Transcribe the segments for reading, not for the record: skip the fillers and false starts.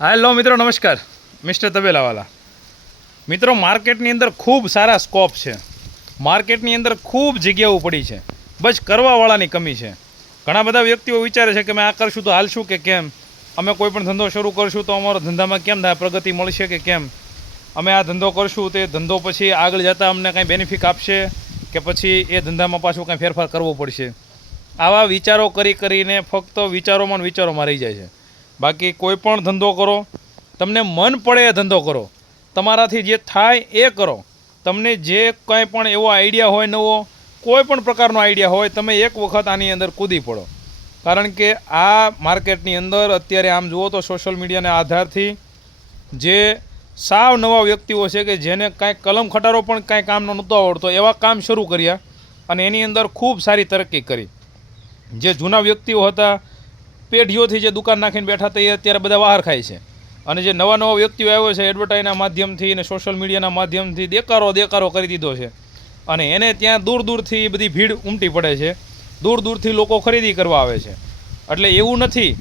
Hello મિત્રો, નમસ્કાર. Mister તબેલાવાલા. મિત્રો, માર્કેટની અંદર ખૂબ સારા સ્કોપ છે. માર્કેટની અંદર ખૂબ જગ્યાઓ પડી છે, બસ કરવાવાળાની કમી છે. ઘણા બધા વ્યક્તિઓ વિચારે છે કે અમે આ કરશું તો હાલશું કે કેમ, અમે કોઈ પણ ધંધો શરૂ કરશું તો અમારો ધંધામાં કેમ થાય, પ્રગતિ મળશે કે કેમ, અમે આ ધંધો કરશું તે ધંધો પછી આગળ જતાં અમને કાંઈ બેનિફિટ આપશે કે પછી એ ધંધામાં પાછું કાંઈ ફેરફાર કરવો પડશે. આવા વિચારો કરીને ફક્ત વિચારોમાં રહી જાય છે. બાકી કોઈ પણ ધંધો કરો, તમને મન પડે એ ધંધો કરો, તમારાથી જે થાય એ કરો. તમને જે કંઈ પણ એવો આઈડિયા હોય, નવો કોઈ પણ પ્રકારનો આઈડિયા હોય, તમે એક વખત આની અંદર કૂદી પડો. કારણ કે આ માર્કેટની અંદર અત્યારે આમ જુઓ તો સોશિયલ મીડિયાના આધારથી જે સાવ નવા વ્યક્તિઓ છે કે જેને કાંઈ કલમ ખટારો પણ કાંઈ કામનો નહોતો આવડતો, એવા કામ શરૂ કર્યા અને એની અંદર ખૂબ સારી તરક્કી કરી. જે જૂના વ્યક્તિઓ હતા, પેઢીઓથી જે દુકાન નાખીને બેઠા હતા, એ અત્યારે બધા બહાર ખાય છે. અને જે નવા વ્યક્તિઓ આવ્યો છે, એડવર્ટાઈઝના માધ્યમથી અને સોશિયલ મીડિયાના માધ્યમથી દેકારો કરી દીધો છે. અને એને ત્યાં દૂર દૂરથી બધી ભીડ ઉમટી પડે છે, દૂર દૂરથી લોકો ખરીદી કરવા આવે છે. એટલે એવું નથી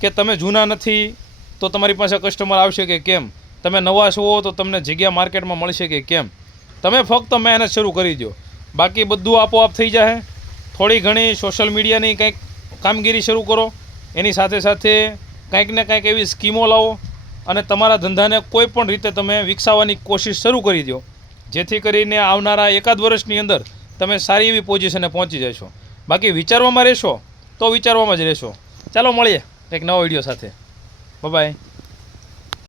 કે તમે જૂના નથી તો તમારી પાસે કસ્ટમર આવશે કે કેમ, તમે નવા છો તો તમને જગ્યા માર્કેટમાં મળશે કે કેમ. તમે ફક્ત મહેનત શરૂ કરી દો, બાકી બધું આપોઆપ થઈ જાય. થોડી ઘણી સોશિયલ મીડિયાની કંઈક કામગીરી શરૂ કરો, એની સાથે સાથે કંઈક ને કંઈક એવી સ્કીમો લાવો અને તમારા ધંધાને કોઈ પણ રીતે તમે વિકસાવવાની કોશિશ શરૂ કરી દો, જેથી કરીને આવનારા એકાદ વર્ષની અંદર તમે સારી એવી પોઝિશને પહોંચી જશો. બાકી વિચારવામાં રહેશો તો વિચારવામાં જ રહેશો. ચાલો મળીએ એક નવો વિડીયો સાથે. બાય.